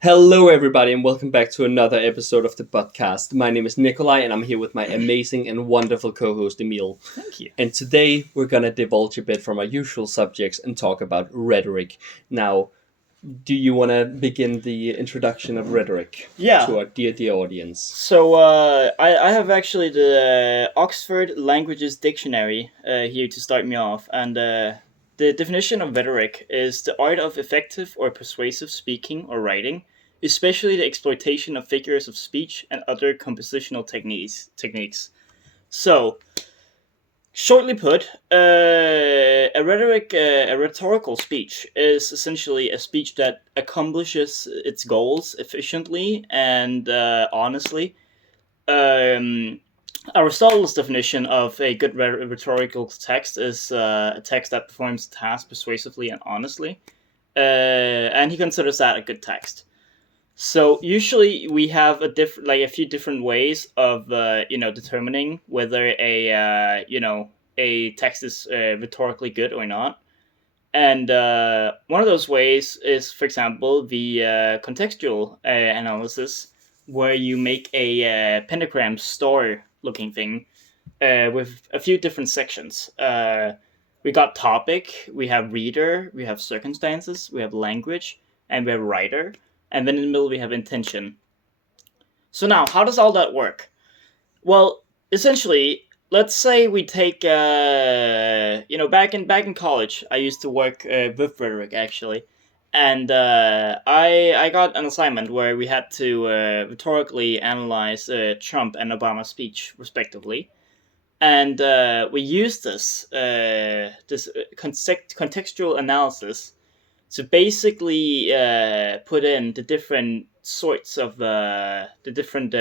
Hello, everybody, and welcome back to another episode of the Buttcast. My name is Nikolai, and I'm here with my amazing and wonderful co-host Emil. Thank you. And today we're gonna divulge a bit from our usual subjects and talk about rhetoric. Now, do you want to begin the introduction of rhetoric to Yeah. our dear audience? So I have actually the Oxford Languages Dictionary here to start me off, and the definition of rhetoric is the art of effective or persuasive speaking or writing, especially the exploitation of figures of speech and other compositional techniques. So, shortly put, a rhetorical speech is essentially a speech that accomplishes its goals efficiently and honestly. Um, Aristotle's definition of a good rhetorical text is a text that performs the task persuasively and honestly, and he considers that a good text. So usually we have a few different ways of determining whether a text is rhetorically good or not. And one of those ways is, for example, the contextual analysis, where you make a pentagram star looking thing with a few different sections. We got topic, we have reader, we have circumstances, we have language, and we have writer, and then in the middle we have intention. So now, how does all that work? Well, essentially, let's say we take back in college, I used to work with rhetoric actually, and I got an assignment where we had to rhetorically analyze Trump and Obama's speech respectively, and we used this contextual analysis to basically put in the different sorts of the different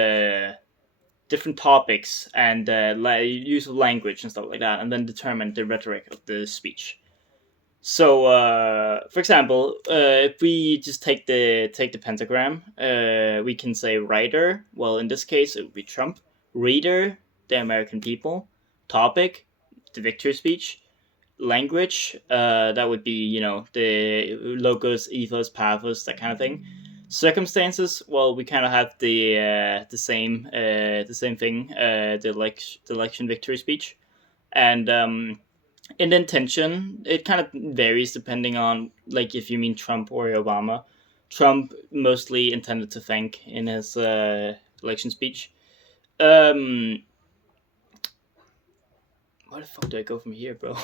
topics and use of language and stuff like that, and then determine the rhetoric of the speech. So, for example, if we just take the pentagram, we can say writer. Well, in this case, it would be Trump. Reader, the American people. Topic, the victory speech. Language, that would be the logos, ethos, pathos, that kind of thing. Circumstances, well, we kind of have the same thing, the election victory speech, and in intention, it kind of varies depending on like if you mean Trump or Obama. Trump mostly intended to thank in his election speech. Um, where the fuck do I go from here, bro?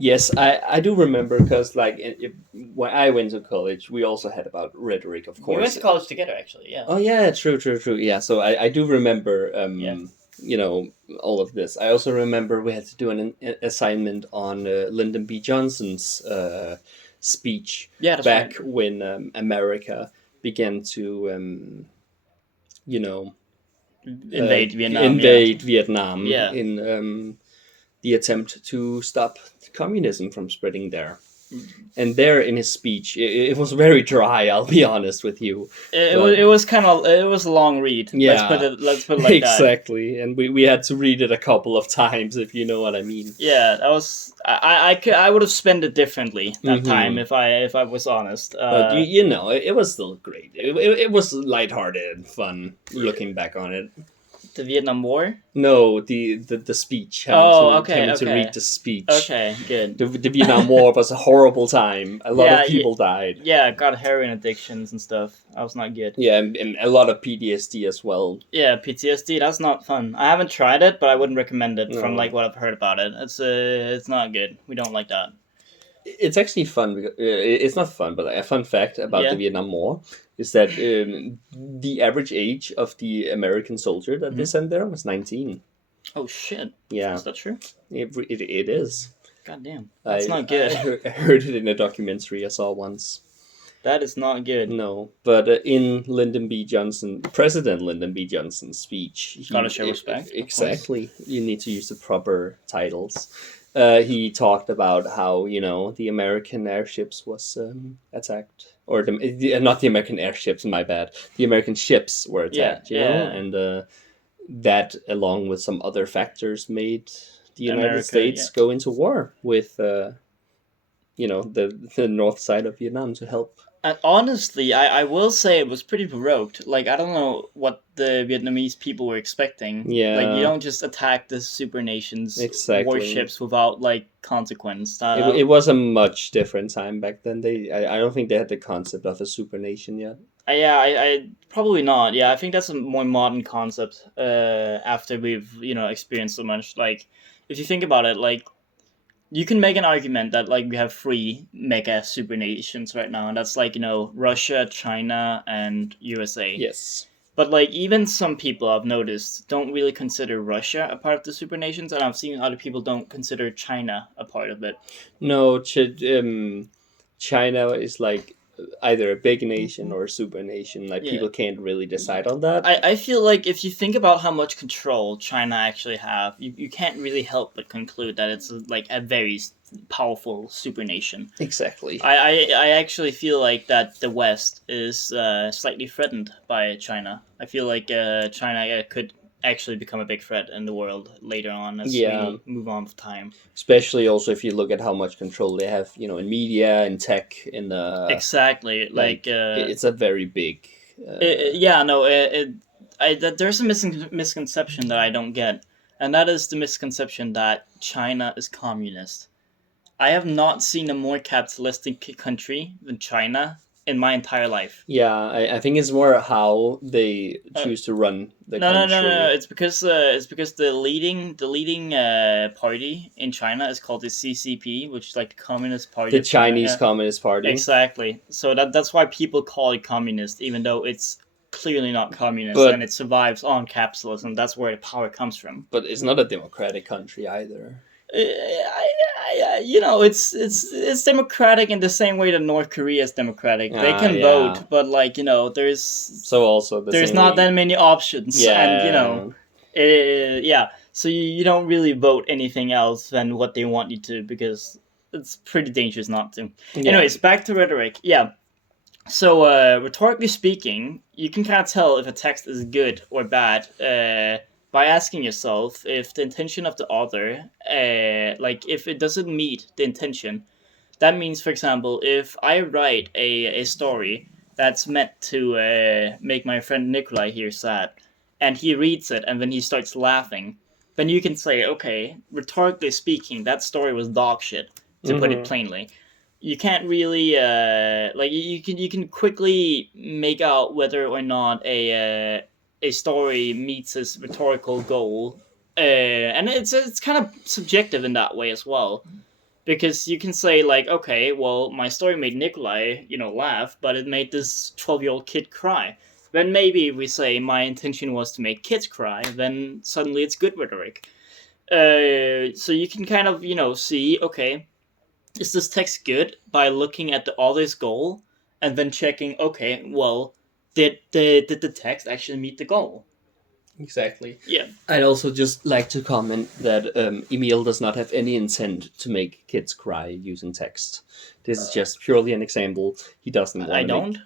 Yes, I do remember because when I went to college, we also had about rhetoric, of We went course. to college together, actually. Yeah. Oh yeah, true. Yeah, so I do remember Yeah. all of this. I also remember we had to do an assignment on Lyndon B. Johnson's speech Yeah, that's back right. when America began to Invade Vietnam. invade Vietnam Yeah. in the attempt to stop communism from spreading there. And there in his speech, it was very dry. I'll be honest with you. It was kind of it was a long read. Yeah, Let's put it like that. exactly. And we had to read it a couple of times, if you know what I mean. Yeah, that was I would have spent it differently that Mhm. time if I was honest. But it was still great. It was lighthearted and fun looking back on it. The Vietnam War. No, the speech. Having to read the speech. Okay, good. The Vietnam War was a horrible time. A lot of people died. Yeah, I got heroin addictions and stuff. That was not good. Yeah, and a lot of PTSD as well. Yeah, PTSD. That's not fun. I haven't tried it, but I wouldn't recommend it from No. like what I've heard about it. It's not good. We don't like that. It's actually fun. Because, it's not fun, but a fun fact about the Vietnam War is that the average age of the American soldier that they sent there was 19. Oh shit! Yeah, Is that true? It is. God damn, that's not good. I heard it in a documentary I saw once. That is not good. No, but in President Lyndon B. Johnson's speech, Gotta show respect. Exactly, you need to use the proper titles. He talked about how the American airships was attacked, or not the American airships. My bad. The American ships were attacked. And that, along with some other factors, made the United States go into war with the north side of Vietnam to help. And honestly, I will say it was pretty provoked. Like, I don't know what the Vietnamese people were expecting. Like, you Yeah, don't just attack the super nations exactly. warships without like consequence. It was a much different time back then. I don't think they had the concept of a super nation yet. Yeah, I probably not. Yeah, I think that's a more modern concept. After we've experienced so much, like if you think about it, like you can make an argument that like we have three mega super nations right now, and that's like Russia, China, and USA. Yes. But like even some people I've noticed don't really consider Russia a part of the super nations, and I've seen other people don't consider China a part of it. No, China is like either a big nation or a super nation. Like Yeah. people can't really decide on that. I feel like if you think about how much control China actually have, you can't really help but conclude that it's like a very powerful super nation. Exactly. I actually feel like that the West is slightly threatened by China. I feel like China could actually become a big threat in the world later on as Yeah, we move on with time. especially also if you look at how much control they have, in media and tech, in Exactly, like like it's a very big. yeah, no, there's a misconception that I don't get, and that is the misconception that China is communist. I have not seen a more capitalistic country than China in my entire life. Yeah, I think it's more how they Uh, choose to run the no, no, no, no, no. country. It's because the leading party in China is called the CCP, which is like the Communist Party The of China. Chinese Yeah, Communist Party. exactly. So that's why people call it communist, even though it's clearly not communist, and But it survives on capitalism. That's where the power comes from. it's not a democratic country either. It's democratic in the same way that North Korea is democratic. They Ah, can yeah. vote, but like there's So also the there's same not that way. many options, and Yeah, yeah. So you don't really vote anything else than what they want you to, because it's pretty dangerous not to. yeah, Anyways, back to rhetoric. Yeah. So rhetorically speaking, you can kind of tell if a text is good or bad by asking yourself if the intention of the author, like if it doesn't meet the intention. That means, for example, if I write a story that's meant to make my friend Nikolai here sad, and he reads it and then he starts laughing, then you can say, okay, rhetorically speaking, that story was dog shit, to put it hmm plainly. You can't really like you can quickly make out whether or not a story meets its rhetorical goal, and it's kind of subjective in that way as well, because you can say like, okay, well, my story made Nikolai laugh, but it made this 12-year-old kid cry. Then maybe we say my intention was to make kids cry, then suddenly it's good rhetoric. So you can kind of see, okay, is this text good, by looking at the author's goal and then checking, okay, well, did the text actually meet the goal? exactly. Yeah. I'd also just like to comment that Emil does not have any intent to make kids cry using text. This is just purely an example. He doesn't want I to don't. make.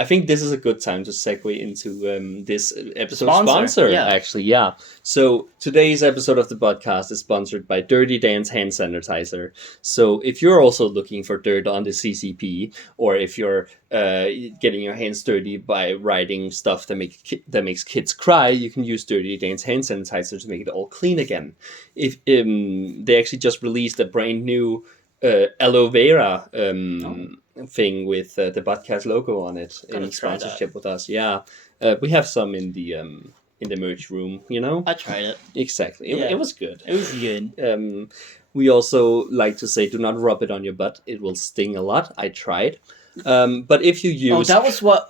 I think this is a good time to segue into this episode Sponsor, sponsor, yeah. actually. Yeah. So today's episode of the podcast is sponsored by Dirty Dan's hand sanitizer. So if you're also looking for dirt on the CCP, or if you're getting your hands dirty by writing stuff that makes kids cry, you can use Dirty Dan's hand sanitizer to make it all clean again. If they actually just released a brand new aloe vera thing with the Buttcast logo on it Gotta in try that. sponsorship with us. Yeah, we have some in the merch room. I tried it. Exactly. Yeah. It was good. It was good. We also like to say, do not rub it on your butt. It will sting a lot. I tried. But if you use, That's why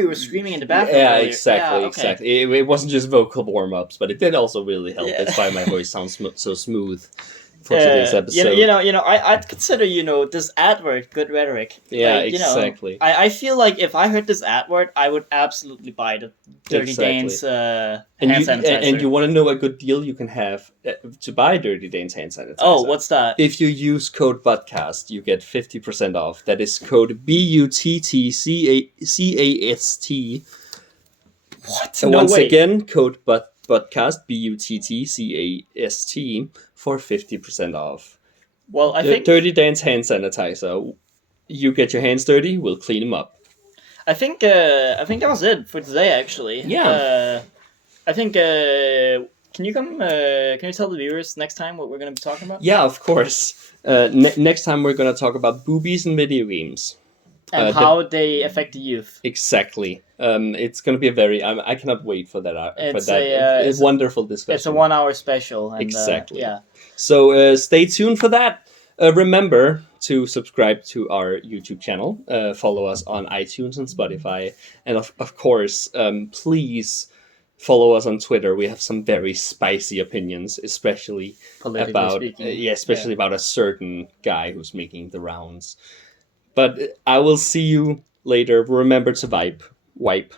you were screaming in the bathroom yeah, earlier. exactly, Yeah, okay. exactly. It wasn't just vocal warm ups, but it did also really help. Yeah. That's why my voice sounds so smooth for today's episode. I'd consider, this advert good rhetoric. Yeah, Like, exactly. I feel like if I heard this advert, I would absolutely buy the Dirty Exactly. Dane's hand sanitizer. And you want to know a good deal you can have to buy Dirty Dane's hand sanitizer? Oh, what's that? If you use code Buttcast, you get 50% off. That is code BUTTCAST. What? And No once way. again, code Buttcast, BUTTCAST, for 50% off. Well, I think Dirty Dan's hand sanitizer. You get your hands dirty, we'll clean them up. I think that was it for today. Actually, Yeah, I think. Can you come? Can you tell the viewers next time what we're going to be talking about yeah, of course. Next time we're gonna talk about boobies in video games. and The how they affect the youth? Exactly. It's going to be a very. I cannot wait for that. For It's that it's wonderful it's a discussion. 1 hour special, and Exactly. yeah, So stay tuned for that. Remember to subscribe to our YouTube channel. Follow us on iTunes and Spotify, and of course, please follow us on Twitter. We have some very spicy opinions, especially politically about speaking, yeah. especially about a certain guy who's making the rounds. But I will see you later. Remember to wipe.